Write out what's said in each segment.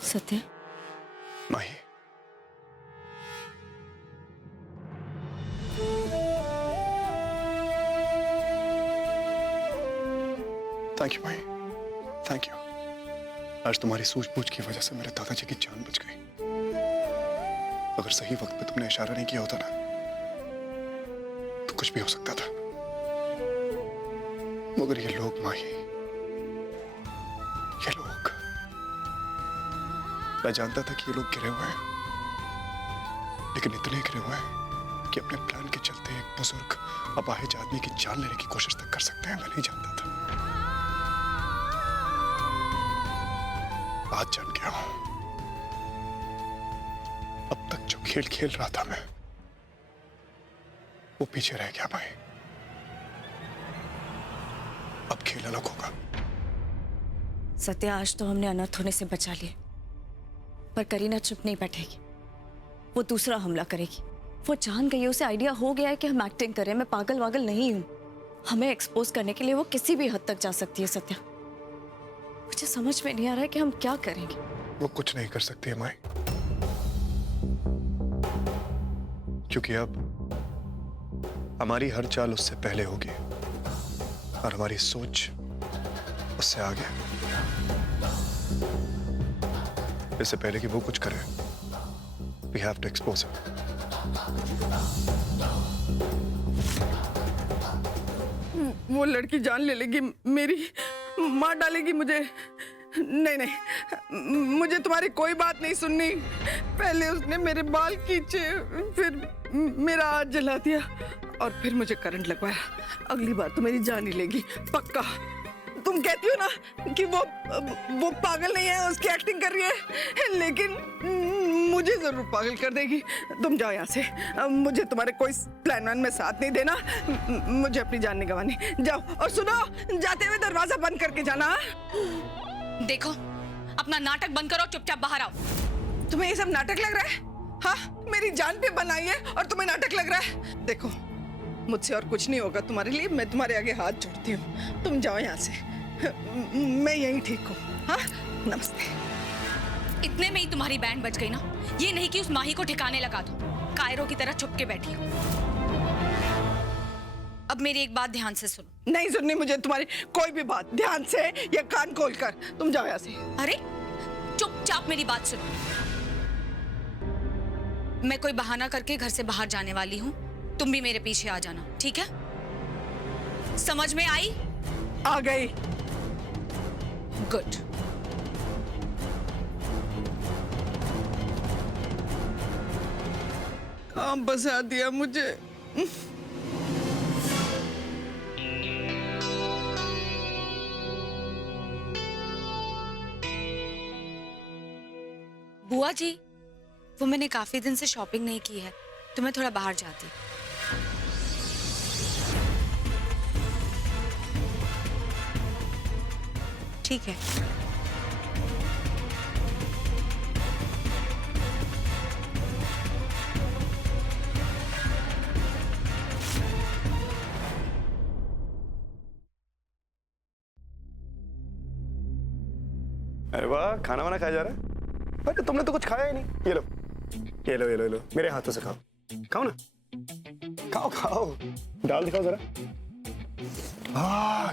सत्य, Mahi, thank you Mahi, thank you. आज तुम्हारी सूझबूझ की वजह से मेरे दादाजी की जान बच गई। अगर सही वक्त पे तुमने इशारा नहीं किया होता ना, तो कुछ भी हो सकता था। मगर ये लोग माही, ये लोग, मैं जानता था कि ये लोग गिरे हुए हैं, लेकिन इतने गिरे हुए हैं कि अपने प्लान के चलते एक बुजुर्ग अपाहिज आदमी की जान लेने की कोशिश तक कर सकते हैं। मैं नहीं जानता था, आज जान गया हूं। अब तक जो खेल खेल रहा था मैं, वो पीछे रह गया भाई। अब खेल अलग होगा। सत्या, आज तो हमने अनर्थ होने से बचा लिए, पर करीना चुप नहीं बैठेगी। वो दूसरा हमला करेगी। वो जान गई, उसे आइडिया हो गया है कि हम एक्टिंग करें। मैं पागल वागल नहीं हूं। हमें एक्सपोज करने के लिए वो किसी भी हद तक जा सकती है। सत्या, मुझे समझ में नहीं आ रहा है कि हम क्या करेंगे। वो कुछ नहीं कर सकती है माई, क्योंकि अब हमारी हर चाल उससे पहले होगी और हमारी सोच उससे आगे। इससे पहले कि वो कुछ करे, we have to expose him. वो लड़की जान ले लेगी, मेरी मार डालेगी मुझे। नहीं नहीं, मुझे तुम्हारी कोई बात नहीं सुननी। पहले उसने मेरे बाल खींचे, फिर मेरा हाथ जला दिया और फिर मुझे करंट लगवाया। अगली बार तो मेरी जान ही लेगी, पक्का। तुम कहती हो ना कि वो पागल नहीं है, उसकी एक्टिंग कर रही है, लेकिन मुझे जरूर पागल कर देगी। तुम जाओ यहाँ से, मुझे तुम्हारे कोई प्लान वान में साथ नहीं देना। मुझे अपनी जान नहीं गंवानी। जाओ, और सुनो, जाते हुए दरवाजा बंद करके जाना। देखो, अपना नाटक बंद करो, चुपचाप बाहर आओ। तुम्हें ये सब नाटक लग रहा है? हाँ, मेरी जान पे बनाई है और तुम्हें नाटक लग रहा है? देखो, मुझसे और कुछ नहीं होगा तुम्हारे लिए। मैं तुम्हारे आगे हाथ जोड़ती हूँ, तुम जाओ यहाँ से। मैं यहीं ठीक हूँ। हाँ, नमस्ते। इतने में ही तुम्हारी बैंड बज गई ना। ये नहीं कि उस माही को ठिकाने लगा दो, कायरों की तरह छुप के बैठी हो। अब मेरी एक बात ध्यान से सुनो। नहीं सुननी मुझे तुम्हारी कोई भी बात, ध्यान से या कान खोल कर। तुम जाओ यहाँ से। अरे चुपचाप मेरी बात सुनो। मैं कोई बहाना करके घर से बाहर जाने वाली हूँ, तुम भी मेरे पीछे आ जाना, ठीक है? समझ में आई? आ गई। गुड। काम बसा दिया मुझे। बुआ जी, वो मैंने काफी दिन से शॉपिंग नहीं की है, तो मैं थोड़ा बाहर जाती। ठीक है। अरे वाह, खाना वाना खाया जा रहा है? अरे तुमने तो कुछ खाया ही नहीं। ये लो, ये लो, ये लो, ये लो, मेरे हाथों से खाओ। खाओ ना, खाओ खाओ। दाल दिखाओ जरा।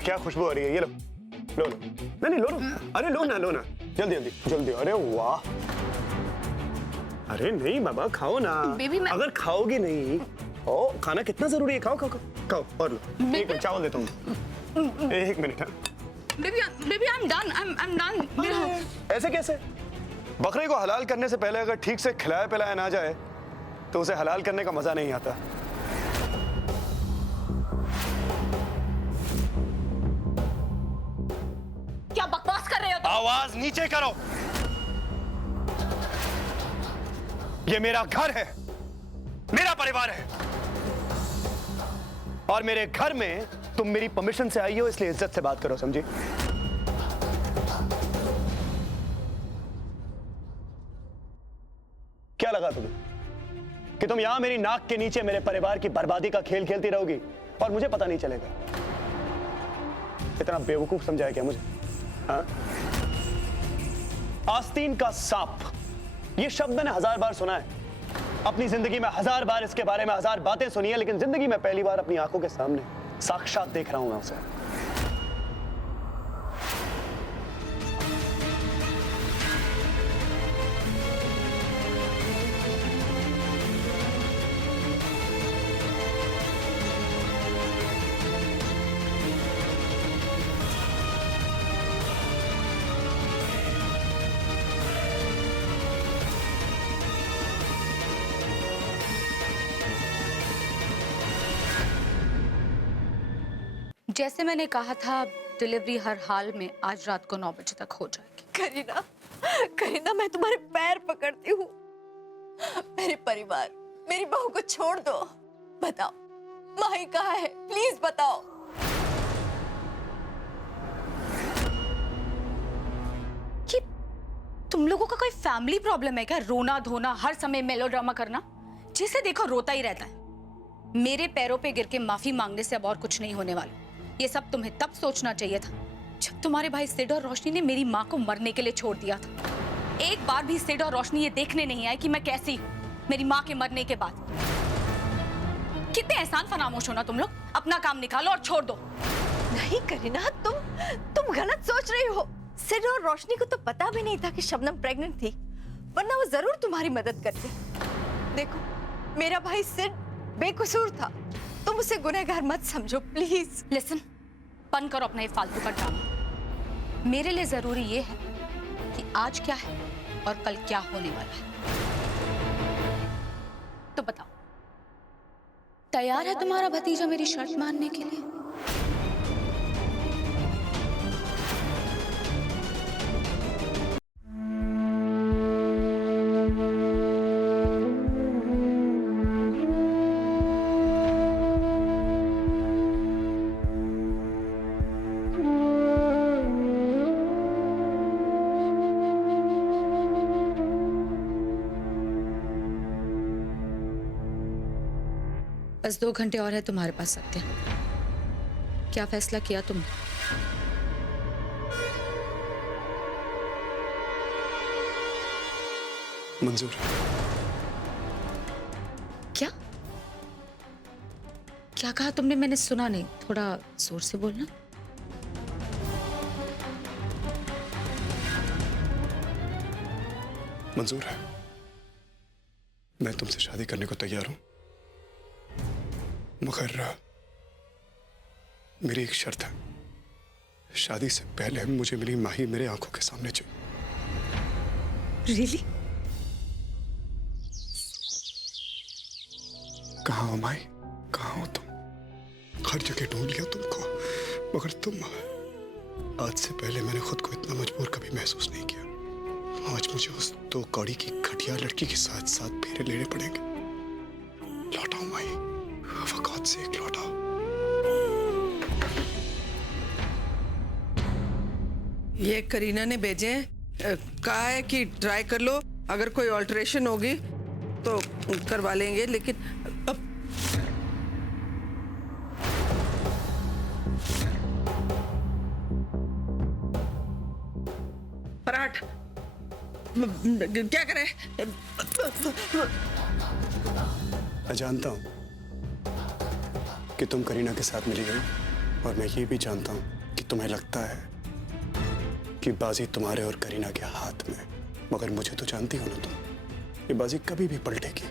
क्या खुशबू आ रही है। ये लो, लो लो। नहीं नहीं, लो लो। अरे लो ना, लो ना, जल्दी जल्दी जल्दी। अरे वाह। अरे नहीं बाबा, खाओ ना। बेबी, मैं... अगर खाओगी नहीं, ओ खाना कितना जरूरी है। खाओ खाओ खाओ खाओ। और लो, एक मिनट चावल देता हूँ। एक minute. Baby I am done. ऐसे कैसे? बकरे को हलाल करने से पहले अगर ठीक से खिलाया पिलाया ना जाए तो उसे हलाल करने का मजा नहीं आता। क्या बकवास कर रहे हो तुम? आवाज नीचे करो। ये मेरा घर है, मेरा परिवार है, और मेरे घर में तुम मेरी परमिशन से आई हो, इसलिए इज्जत से बात करो, समझी? क्या लगा तुम्हें कि तुम यहां मेरी नाक के नीचे मेरे परिवार की बर्बादी का खेल खेलती रहोगी और मुझे पता नहीं चलेगा? इतना बेवकूफ समझाया क्या मुझे? हाँ? आस्तीन का सांप, ये शब्द मैंने 1000 बार सुना है। अपनी जिंदगी में 1000 बार इसके बारे में 1000 बातें सुनी है, लेकिन जिंदगी में पहली बार अपनी आंखों के सामने साक्षात देख रहा हूं मैं उसे। जैसे मैंने कहा था, डिलीवरी हर हाल में आज रात को 9 बजे तक हो जाएगी। करीना, करीना, मैं तुम्हारे पैर पकड़ती हूँ। मेरे परिवार, मेरी बहू को छोड़ दो। बताओ माही कहाँ है, प्लीज बताओ। कि तुम लोगों का कोई फैमिली प्रॉब्लम है क्या? रोना धोना, हर समय मेलोड्रामा करना, जिसे देखो रोता ही रहता है। मेरे पैरों पे गिर के माफी मांगने से अब और कुछ नहीं होने वाला। ये सब तुम्हें तब सोचना चाहिए था जब तुम्हारे भाई सिड और रोशनी ने मेरी माँ को मरने के लिए छोड़ दिया था। एक बार भी सिड और रोशनी ये देखने नहीं आए कि मैं कैसी हूँ मेरी माँ के मरने के बाद। कितने एहसान फरामोश हो ना तुम लोग। अपना काम निकालो और छोड़ दो। नहीं करीना, तुम गलत सोच रही हो। सिड और रोशनी को तो पता भी नहीं था कि शबनम प्रेग्नेंट थी, वरना वो जरूर तुम्हारी मदद करती। देखो, मेरा भाई सिड बेकसूर था, तुम उसे गुनहगार मत समझो, प्लीज। लिसन, बंद करो अपना ये फालतू का ड्रामा। मेरे लिए जरूरी ये है कि आज क्या है और कल क्या होने वाला है। तो बताओ, तैयार है तुम्हारा भतीजा मेरी शर्त मानने के लिए? बस 2 घंटे और है तुम्हारे पास सत्या। क्या फैसला किया तुमने? मंजूर है। क्या क्या कहा तुमने? मैंने सुना नहीं, थोड़ा जोर से बोलना। मंजूर है, मैं तुमसे शादी करने को तैयार हूं, मगर मेरी एक शर्त है। शादी से पहले मुझे मेरी माही मेरे आंखों के सामने चाहिए। रियली? कहाँ हो माही, कहाँ हो तुम? हर जगह ढूंढ लिया तुमको, मगर तुम। आज से पहले मैंने खुद को इतना मजबूर कभी महसूस नहीं किया। आज मुझे उस 2 कौड़ी की घटिया लड़की के साथ साथ फेरे लेने पड़ेंगे। लौटाओ माही, वक़्त से एक लौटाओ। ये करीना ने भेजे हैं, कहा है कि ट्राई कर लो, अगर कोई ऑल्टरेशन होगी तो करवा लेंगे, लेकिन अब पराठ क्या करें? मैं जानता हूं कि तुम करीना के साथ मिली गई, और मैं ये भी जानता हूं कि तुम्हें लगता है कि बाजी तुम्हारे और करीना के हाथ में, मगर मुझे तो जानती हो ना तुम, ये बाजी कभी भी पलटेगी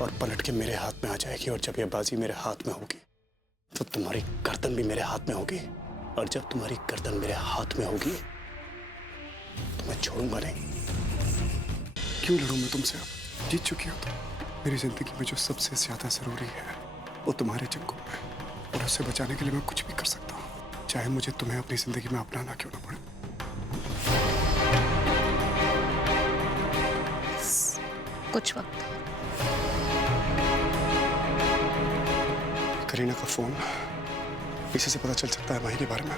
और पलट के मेरे हाथ में आ जाएगी। और जब ये बाजी मेरे हाथ में होगी तो तुम्हारी गर्दन भी मेरे हाथ में होगी, और जब तुम्हारी गर्दन मेरे हाथ में होगी तो मैं छोड़ूंगा नहीं। क्यों लड़ूं मैं तुमसे? अब जीत चुकी हो तुम। मेरी जिंदगी में जो सबसे ज्यादा जरूरी है वो तुम्हारे चक्कर में, और उसे बचाने के लिए मैं कुछ भी कर सकता हूँ, चाहे मुझे तुम्हें अपनी जिंदगी में अपनाना क्यों ना पड़े। कुछ वक्त। करीना का फोन, इसी से पता चल सकता है माही के बारे में।